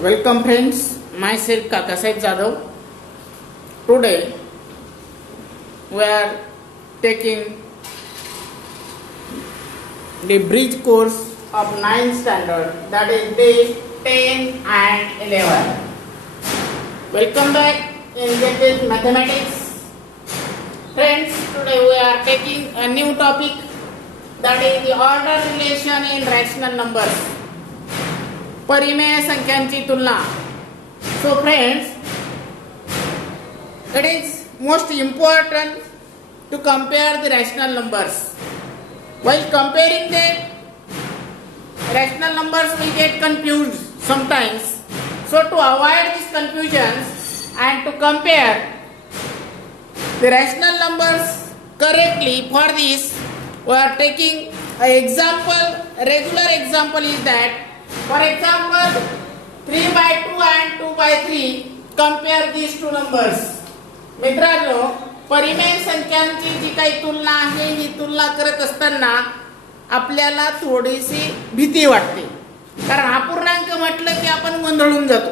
Welcome friends, myself Kakasaheb Jadhav. Today we are taking the bridge course of 9th standard, that is day 10 and 11. Welcome back in Get Mathematics. Friends, today we are taking a new topic, that is the order relation in rational numbers. परिमेय संख्यांची तुलना. So friends, it is most important to compare the rational numbers. While comparing the rational numbers, we get confused sometimes. So to avoid these confusions and to compare the rational numbers correctly, for this we are taking an example. A regular example is that, for example, 3 by 2 and 2 by 3, compare these two numbers. मित्रांनो, परिमेय संख्यांची जी काही तुलना आहे, ही तुलना करत असताना आपल्याला थोडीशी भीती वाटते, कारण हा पूर्णांक म्हटलं की आपण गोंधळून जातो.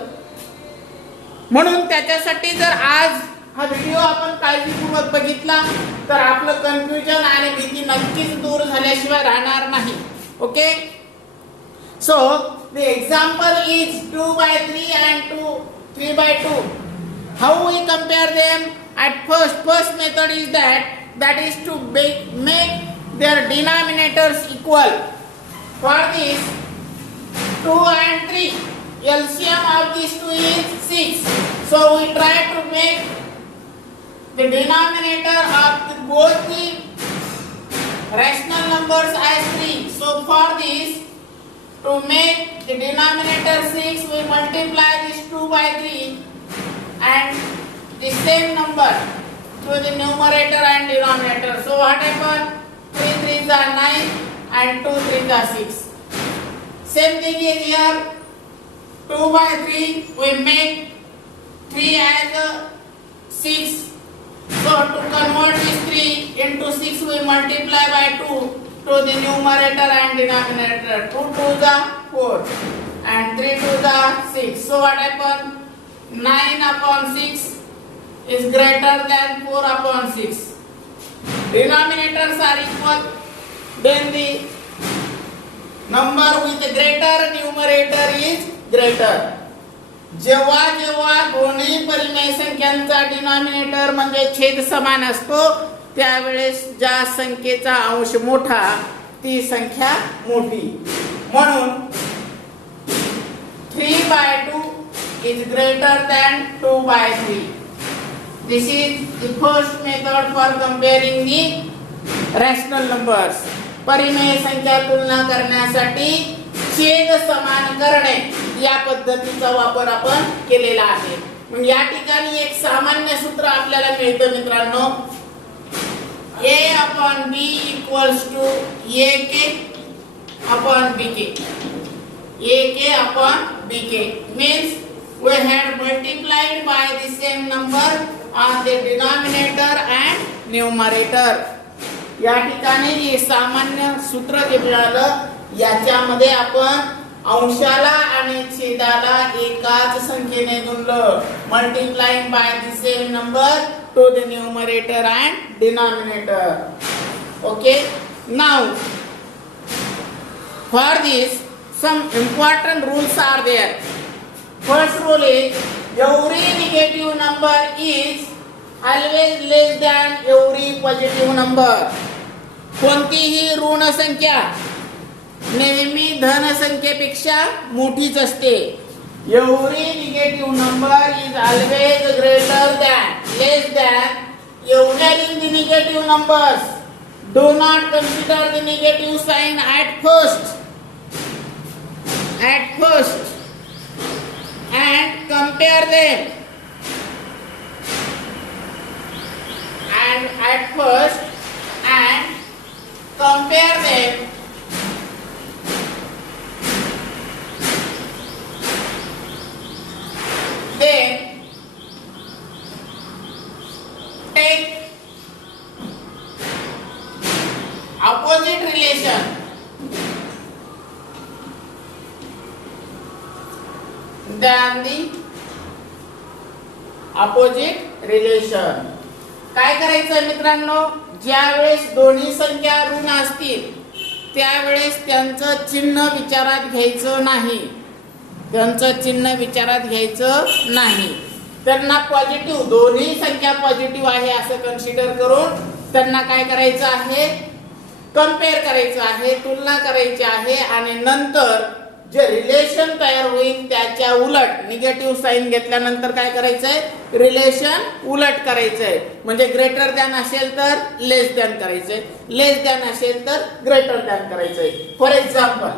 म्हणून त्याच्यासाठी जर आज हा व्हिडिओ आपण काळजीपूर्वक बघितला तर आपलं कन्फ्युजन आणि भीती नक्कीच दूर झाल्याशिवाय राहणार नाही. Okay, so the example is 2 by 3 and 3 by 2. How we compare them? At first method is that is to make their denominators equal. For this, 2 and 3, LCM of these two is 6. So we try to make the denominator of both the rational numbers as 3. So for this, to make the denominator 6, we multiply this 2 by 3 and the same number through the numerator and denominator. So what happens? 3 3s are 9 and 2 3s are 6. Same thing is here. 2 by 3, we make 3 as 6. So to convert this 3 into 6, we multiply by 2 to the numerator and denominator. 2 2s are 4 and 3 2s are 6. So what happens? 9 upon 6 is greater than 4 upon 6. Denominators are equal. Then the number with the greater numerator is greater. जेव्हा जेव्हा दोन्ही परिमेय संख्यांचा denominator म्हणजे छेद समान असतो, त्यावेळेस ज्या संख्येचा अंश मोठा ती संख्या मोठी. म्हणून 3 by 2 is greater than 2 by 3. This is the first method for comparing the rational numbers. परिमेय संख्या तुलना करण्यासाठी छेद समान करणे या पद्धतीचा वापर आपण केलेला आहे. मग या ठिकाणी एक सामान्य सूत्र आपल्याला मिळतं मित्रांनो, A upon B equals to AK upon BK. AK upon BK means we had multiplied by the same number on the denominator and numerator. या ठिकाणी जे सामान्य सूत्र जे मिळालं, याच्यामध्ये आपण अंशाला आणि छेदाला एकाच संख्येने गुणलं. Multiplying by the same number to the numerator and denominator. Okay, now for this some important rules are there. First rule is every negative number is always less than every positive number. कोणतीही ऋण संख्या नेहमी धन संख्येपेक्षा मोठीच असते. Every negative number is always greater than, less than. Evaluating the negative numbers, do not consider the negative sign at first. And compare them. And at first and compare them. Then take opposite relation. than the opposite relation. काय करायचं मित्रांनो, ज्या वेळेस दोन्ही संख्या ऋण असतील त्यावेळेस त्यांचं चिन्ह विचारात घ्यायचं नाही, त्यांचं चिन्ह विचारात घ्यायचं नाही. त्यांना पॉझिटिव्ह, दोन्ही संख्या पॉझिटिव्ह आहे असं कन्सिडर करून त्यांना काय करायचं आहे, कंपेअर करायचं आहे, तुलना करायची आहे. आणि नंतर जे रिलेशन तयार होईल त्याच्या उलट निगेटिव्ह साईन घेतल्यानंतर काय करायचंय, रिलेशन उलट करायचंय. म्हणजे ग्रेटर दॅन असेल तर लेस दॅन करायचंय, लेस दॅन असेल तर ग्रेटर दॅन करायचंय. For example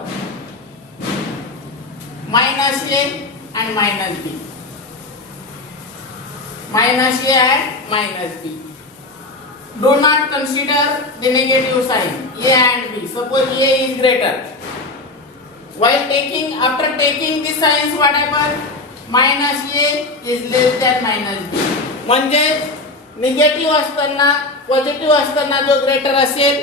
-a and -b, -a and -b. Do not consider the negative sign a and b. Suppose a is greater. After taking the signs, what happen? -a is less than -b. म्हणजे negative असताना positive असताना जो greater असेल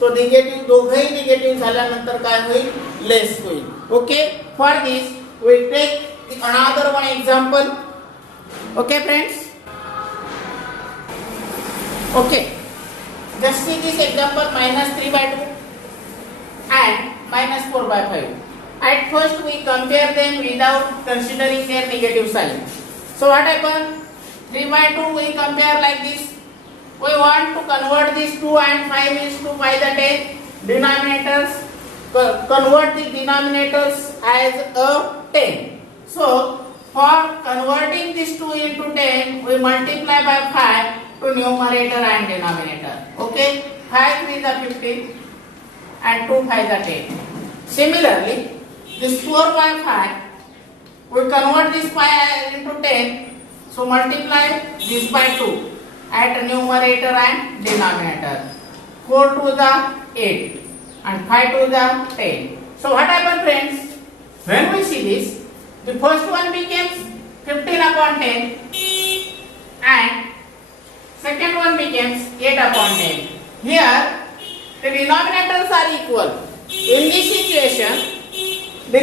तो negative, दोघंही negative झाल्यानंतर काय होईल, लेस होईल. Okay, for this we take another one example. Okay friends, okay, just see this example, -3/2 and -4/5. At first we compare them without considering their negative sign. So what happened, 3/2 we compare like this. We want to convert this 2 and 5 is to by the 10 denominators, convert the denominators as a 10. So for converting this 2 into 10 we multiply by 5 to numerator and denominator. Okay, 5 3 is 15 and 2 5 is 10. Similarly this 4/5 we convert this 5 into 10, so multiply this by 2 at numerator and denominator. 4 2 is 8 and 5 2 is 10. So what happened friends, when we see this, the first one becomes 15/10 and second one becomes 8/10. Here the denominators are equal. In this situation the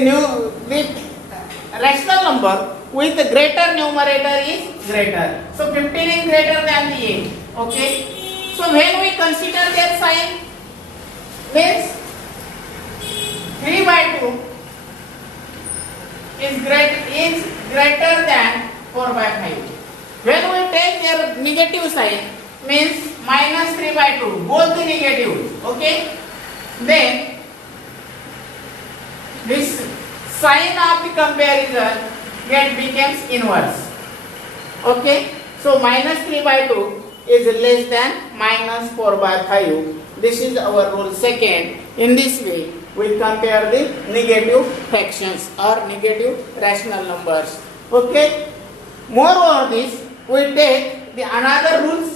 rational number with the greater numerator is greater. So 15 is greater than the 8. Okay, so when we consider their sign, means 3/2 is greater than 4/5. When we take their negative sign, means -3/2, both the negatives. Okay, then this sign of the comparison becomes inverse. Okay, so -3/2 is less than -4/5. This is our rule second. In this way we compare the negative fractions or negative rational numbers. Okay, moreover this we take the another rules.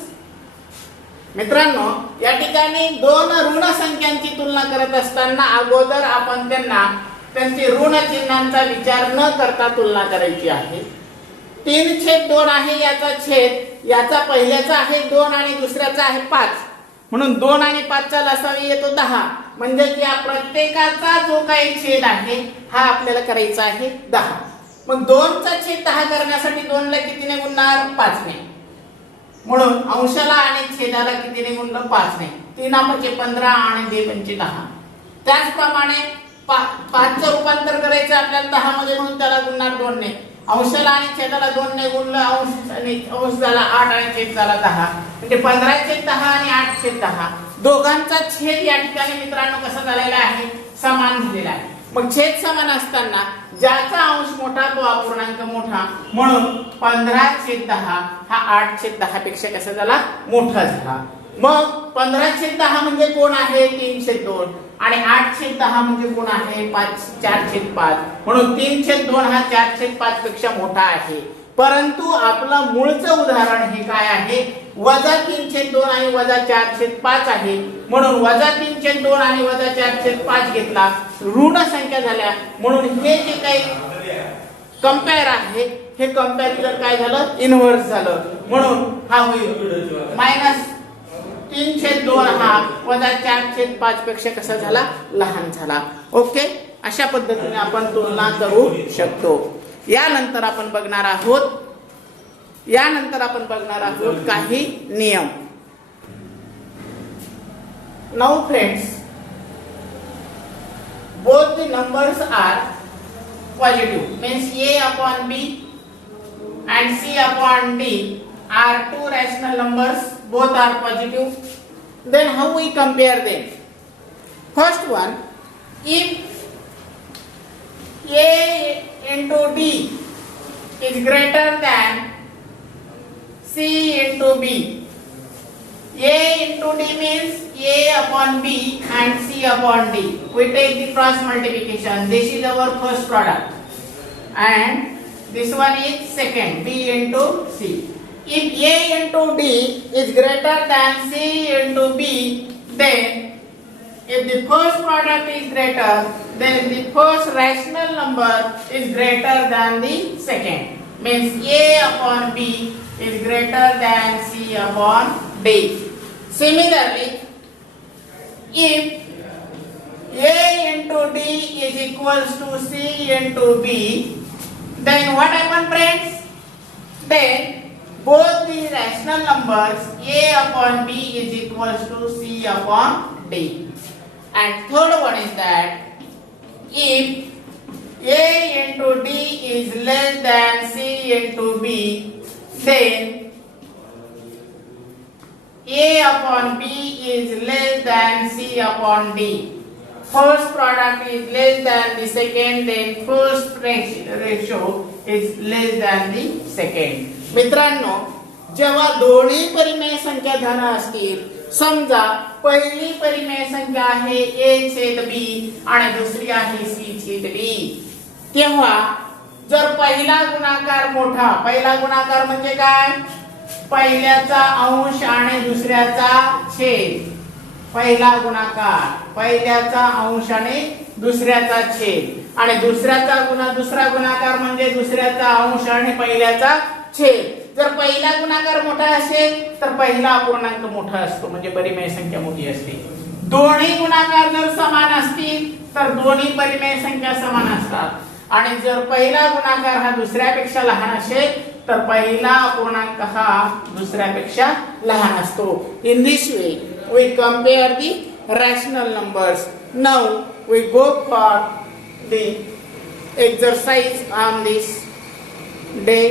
मित्रांनो, या ठिकाणी दोन ऋण संख्यांची तुलना करत असताना अगोदर आपण त्यांची ऋण चिन्हांचा विचार न करता तुलना करायची आहे. 3/2 आहे याचा छेद, याचा पहिल्याचा आहे 2 आणि दुसऱ्याचा आहे 5, म्हणून 2 आणि 5 चा लसावी येतो 10. म्हणजे की प्रत्येकाचा जो काही छेद आहे हा आपल्याला करायचा आहे 10. मग 2 चा छेद 10 करण्यासाठी 2 ला कितीने गुणणार, 5 ने. म्हणून अंशाला आणि छेदाला कितीने गुणलं, 5 ने. 3 5 15 आणि 2 5 10. त्याचप्रमाणे 5 चं रूपांतर करायचं आपल्याला 10 मध्ये, म्हणून त्याला गुणणार 2 ने. अंशाला आणि छेदाला 2 ने गुणलं, अंश झाला 8 आणि छेद झाला 10. म्हणजे 15/10 आणि 8/10. दोघांचा छेद या ठिकाणी मित्रांनो कसा झालेला आहे, समान झालेला आहे. मग छेद समान असताना ज्याचा अंश मोठा तो अपूर्णांक मोठा, म्हणून 15/10 हा 8/10 पेक्षा कसा झाला, मोठा झाला. मग 15/10 म्हणजे कोण आहे, 3/2 आणि 8/10 म्हणजे कोण आहे, 4/5. म्हणून 3/2 हा 4/5 पेक्षा मोठा आहे. परंतु आपलं मूळचं उदाहरण हे काय आहे, -3/2 आणि -4/5 आहे. म्हणून -3/2 आणि -4/5 घेतला, ऋण संख्या झाल्या. म्हणून हे जे काही कंपेअर आहे हे कंपॅरिझन काय झालं, इनव्हर्स झालं. म्हणून हा होईल -3/2 हा -4/5 पेक्षा कसा झाला, लहान झाला. ओके, अशा पद्धतीने आपण तुलना करू शकतो. यानंतर आपण बघणार आहोत काही नियम. Now friends, both the numbers are positive, means a upon b and c upon d are two rational numbers, both are positive. Then how we compare them? First one, if a into d is greater than c into b. A into d means a upon b and c upon d. We take the cross multiplication. This is our first product, and this one is second, b into c. If a into d is greater than c into b, then if the first product is greater, then the first rational number is greater than the second. Means a upon b is greater than c upon d. Similarly, if a into d is equals to c into b, then what happens, friends? Then both the rational numbers a upon b is equals to c upon d. And third one is that if a into d is less than c into b, then a upon b is less than c upon d. First product is less than the second, then first ratio is less than the second. मित्रांनो, जेव्हा दोन्ही परिमेय संख्या धन असतील, समजा पहिली परिमेय संख्या आहे a छेद b आणि दुसरी आहे c छेद d, तेव्हा जर पहिला गुणाकार मोठा, पहिला गुणाकार म्हणजे काय? पहिल्याचा अंश आणि दुसऱ्याचा छेद. पहिला गुणाकार पहिल्याचा अंश आणि दुसऱ्याचा छेद, आणि दुसरा गुणाकार म्हणजे दुसऱ्याचा अंश आणि पहिल्याचा छेद. जर पहिला गुणाकार मोठा असेल तर पहिला अपूर्णांक मोठा असतो, म्हणजे परिमेय संख्या मोठी असते. दोन्ही गुणाकार जर समान असतील तर दोन्ही परिमेय संख्या समान असतात, आणि जर पहिला गुणाकार हा दुसऱ्यापेक्षा लहान असेल तर पहिला अपूर्णांक हा दुसऱ्यापेक्षा लहान असतो. In this way we compare the rational numbers. Now we go for the exercise on this day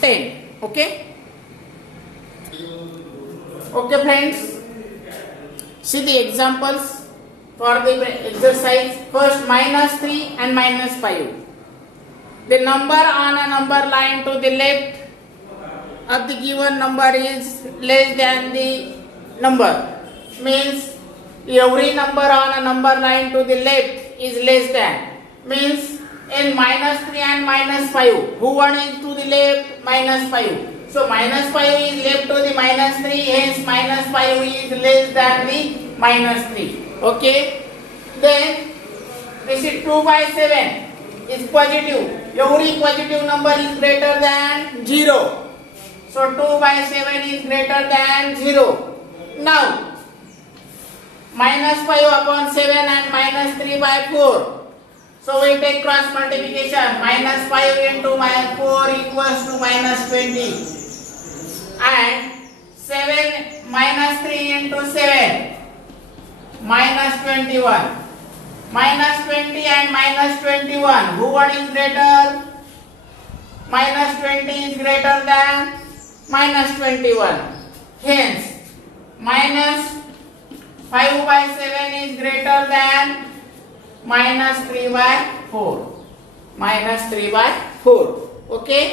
10. Okay friends, see the examples for the exercise. First, -3 and -5. The number on a number line to the left of the given number is less than the number. Means every number on a number line to the left is less than. Means in -3 and -5, who one is to the left? -5. So -5 is left to the -3, hence -5 is less than the -3. Okay. Then this is 2/7 is positive. Every positive number is greater than 0. So 2/7 is greater than 0. Now -5 upon 7 and -3/4. So we take cross multiplication. -5 into -4 equals to -20. And 3 into 7 -21. -20 and -21. Who one is greater? -20 is greater than -21. Hence, -5/7 is greater than -3/4. -3/4. Okay.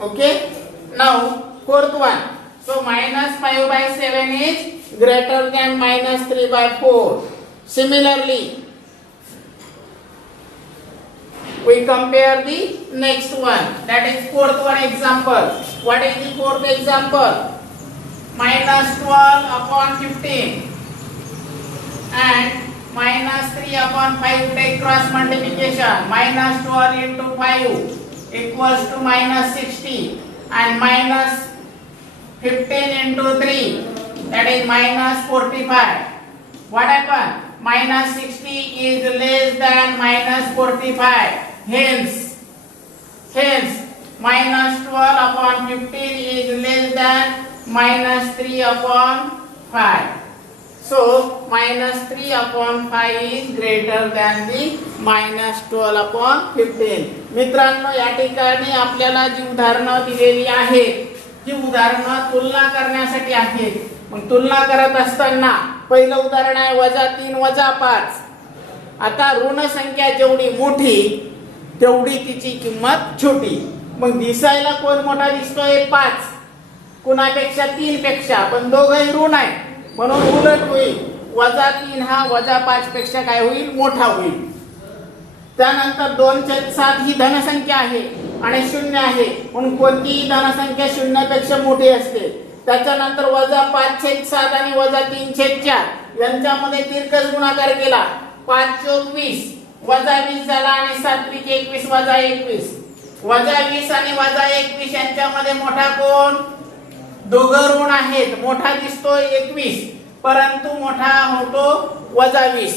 Okay. Now fourth one. So -5/7 is greater than -3/4. Similarly, we compare the next one. That is fourth one example. What is the fourth example? -12 upon 15 and -3 upon 5. Take cross multiplication. -12 into 5 equals to minus 60 and minus 15 into 3, that is minus 45. What happened? Minus 60 is less than minus 45. Hence, minus 12 upon 15 is less than minus 3 upon 5. So, minus 3 upon 5 is greater than the minus 12 upon 15. मित्रांनो, या ठिकाणी आपल्याला जी उदाहरणं दिलेली आहेत, जी उदाहरणं तुलना करण्यासाठी आहेत. मग तुलना करत असताना पहिलं उदाहरण आहे -3 - 5. आता ऋण संख्या जेवढी मोठी तेवढी तिची किंमत छोटी. मग दिसायला कोण मोठा दिसतोय? 5. कुणापेक्षा? 3 पेक्षा. पण दोघंही ऋण आहे म्हणून उलट होईल. -3 हा -5 पेक्षा काय होईल? मोठा होईल. त्यानंतर 2/7 ही धनसंख्या आहे आणि 0 आहे म्हणून कोणतीही धनसंख्या 0 पेक्षा मोठी असते. त्याच्यानंतर -5/7 आणि -3/4 यांच्यामध्ये तिरकस गुणाकार केला. 5 × 20 -20 झाला आणि 7 × 21 -21. -20 आणि -21 यांच्यामध्ये मोठा कोण? दोघं ऋण आहेत. मोठा दिसतोय 21, परंतु मोठा होतो -20,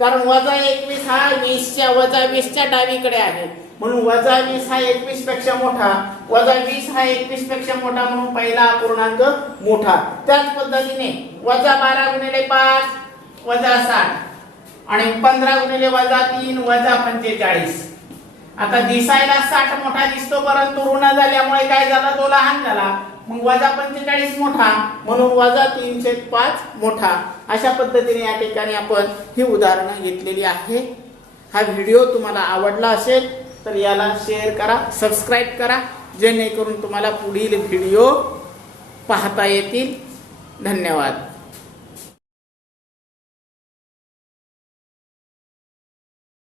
कारण -21 हा 20च्या डावीकडे आहे म्हणून -20 हा 21 पेक्षा मोठा, -20 हा 21 पेक्षा मोठा म्हणून पहिला अपूर्णांक मोठा. त्याच पद्धतीने -12 × 5 -60 आणि 15 × -3 -45. आता दिसायला 60 मोठा दिसतो, परंतु ऋण झाल्यामुळे काय झाला? तो लहान झाला. मग -45 मोठा म्हणून -3/5 मोठा. अशा पद्धतीने या ठिकाणी आपण ही उदाहरणं घेतलेली आहे. हा व्हिडिओ तुम्हाला आवडला असेल तर याला शेअर करा, सबस्क्राईब करा, जेणेकरून तुम्हाला पुढील व्हिडिओ पाहता येतील. धन्यवाद.